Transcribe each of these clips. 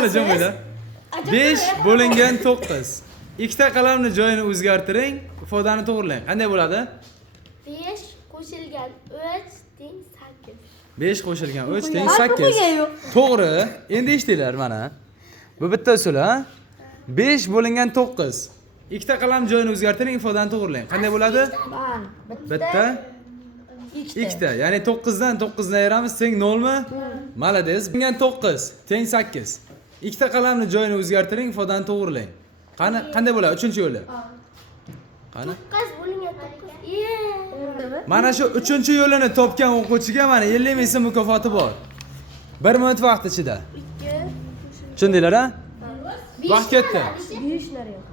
bo'la, jim bo'la. 5 bo'lingan 9. Ikkita qalamni joyini o'zgartiring, ifodani to'g'rilang. Qanday bo'ladi? 5 qo'shilgan 3 teng 8. 5 qo'shilgan 3 teng 8. To'g'ri. Endi eshitinglar mana. Bu bitta usul, ha? 5 bo'lingan 9. Ikkita qalam joyini o'zgartiring, ifodani to'g'rilang. Qanday bo'ladi? Bitta ikkita. Ya'ni 9 dan 9 ni ayiramiz, teng 0 mi? Malades. Bo'lingan 9 teng 8. Ikkita qalamni joyini o'zgartiring, ifodani to'g'rilang. Qanday bo'ladi? 3-yo'li. Qani? 9 bo'lingan 9. Mana shu 3-yo'lini topgan o'quvchiga mana 50 ming so'm mukofoti bor. 1 minut vaqt ichida. 2. Tushundinglar, ha? Vaqt ketdi. 5 lar yo'q.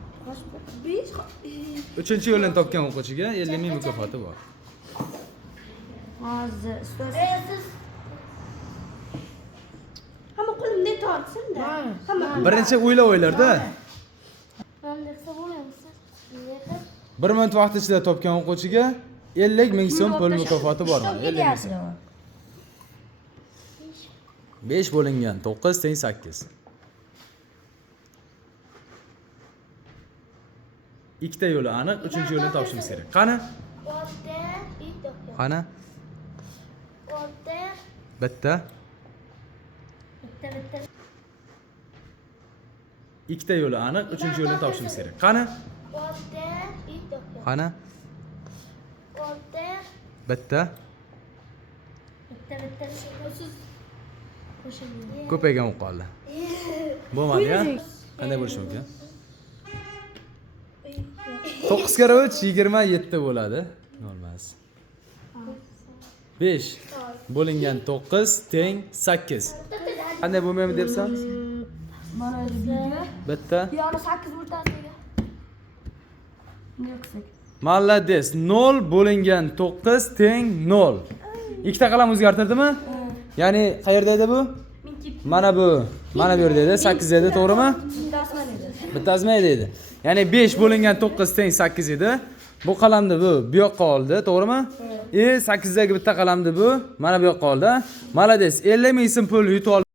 5. 3-yo'lini topgan o'quvchiga 50 ming mukofoti bor. Hozir ustoz. Hamma qo'limda tortsin-da. Hamma. Birinchi o'yla-o'ylarda. Mana desa bo'lmaymi? 1 minut vaqt ichida topgan o'quvchiga 50 ming so'm pul mukofoti bor. 50 ming so'm. 5 bo'lingan 9 teng 8. Ikkita yo'li aniq, 3-yo'lini topishimiz kerak. Qani? Qani? Bitta. Ikkita yo'li aniq, 3-yo'lini topishimiz kerak. Qani? Qani? Bitta. Ko'paygan bo'lib qoldi. Bo'lmadi-ya? Qanday bo'lishi mumkin? 9 kara 3 27 bo'ladi. Bo'lmas. 5 bo'lingan 9 teng 8. Qanday bo'lmaymi debsan? Mana video. Bitta. Yana 8 o'rtasiga. Yo'qsak. Malades. 0 bo'lingan 9 teng 0. Ikkita qalam o'zgartirdimi? Ya'ni qayerda edi bu? Mana bu. Mana bu yerda edi. 8 edi, to'g'rimi? Bittasimi edi. Ya'ni 5 bo'lingan 9 teng 8 edi. Bu qalamni bu yoqqa oldi, to'g'rimi? 8 dagi bitta qalamni bu mana bu yoqqa oldi. Malades. 50 ming so'm pul yutib oldi.